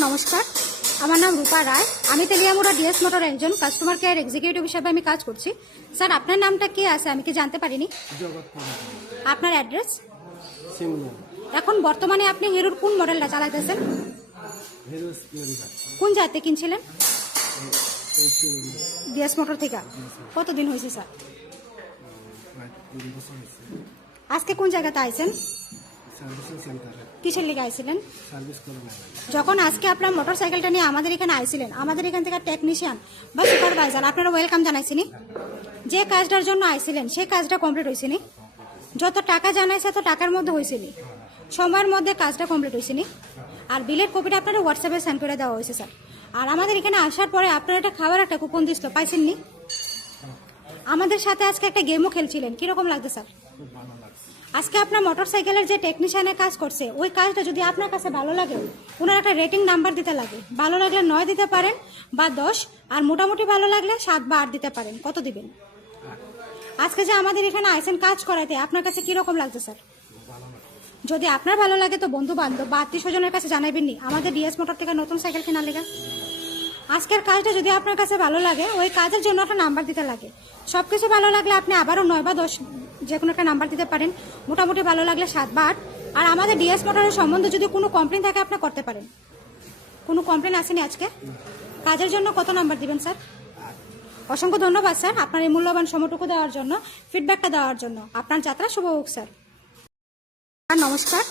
নমস্কার, আমার নাম রূপা রায়। আমি তেলিয়ামুড়া ডিএস মোটর একজন কাস্টমার কেয়ার এক্সিকিউটিভ হিসেবে আমি কাজ করছি। স্যার, আপনার নামটা কি আছে আমি কি জানতে পারিনি? আপনার অ্যাড্রেস? এখন বর্তমানে আপনি হিরোর কোন মডেলটা চালাইতেছেন? কোন জায়গাতে কিনছিলেন? ডিএস মোটর থেকে। কতদিন হয়েছে স্যার? আজকে কোন জায়গাতে আইছেন? কিসের লিগে আইছিলেন? যখন আজকে আপনার মোটর সাইকেলটা নিয়ে আমাদের এখানে আইছিলেন, আমাদের এখান থেকে টেকনিশিয়ান বা সুপারভাইজার আপনারা ওয়েলকাম জানাইছিনি? যে কাজটার জন্য আইছিলেন সেই কাজটা কমপ্লিট হয়েছিনি? যত টাকা জানাইছে তো টাকার মধ্যে হয়েছিনি, সময়ের মধ্যে কাজটা কমপ্লিট হয়েছিনি। আর বিলের কপিটা আপনারা হোয়াটসঅ্যাপে সেন্ড করে দেওয়া হয়েছে স্যার। আর আমাদের এখানে আসার পরে আপনারা একটা খাবার একটা কুপন দিছিল, পাইছেননি? আমাদের সাথে আজকে একটা গেমও খেলছিলেন, কিরকম লাগছে স্যার? আজকে আপনার মোটরসাইকেলের যে টেকনিশিয়ানের কাজ করছে ওই কাজটা যদি আপনার কাছে ভালো লাগে, ওনার একটা রেটিং নাম্বার দিতে লাগে। ভালো লাগলে 9 দিতে পারেন বা 10, আর মোটামুটি ভালো লাগলে 7 বা 8 দিতে পারেন। কত দিবেন? আজকে যে আমাদের এখানে আইসেন কাজ করাইতে আপনার কাছে কিরকম লাগছে স্যার? যদি আপনার ভালো লাগে তো বন্ধু বান্ধব বা আত্মীয় স্বজনের কাছে জানাবেননি আমাদের ডিএস মোটর থেকে নতুন সাইকেল কেনার লেগে। আজকের কাজটা যদি আপনার কাছে ভালো লাগে ওই কাজের জন্য একটা নাম্বার দিতে লাগে। সবকিছু ভালো লাগলে আপনি আবারও 9 বা 10 যে কোনো একটা নাম্বার দিতে পারেন। মোটামুটি ভালো লাগলে 7 বা 8। আর আমাদের ডিএস মোটরের সম্বন্ধে যদি কোনো কমপ্লেন থাকে আপনি করতে পারেন। কোনো কমপ্লেন আসেনি আজকে? কাজের জন্য কত নাম্বার দিবেন স্যার? অসংখ্য ধন্যবাদ স্যার আপনার এই মূল্যবান সময়টুকু দেওয়ার জন্য, ফিডব্যাকটা দেওয়ার জন্য। আপনার যাত্রা শুভ হোক স্যার। নমস্কার,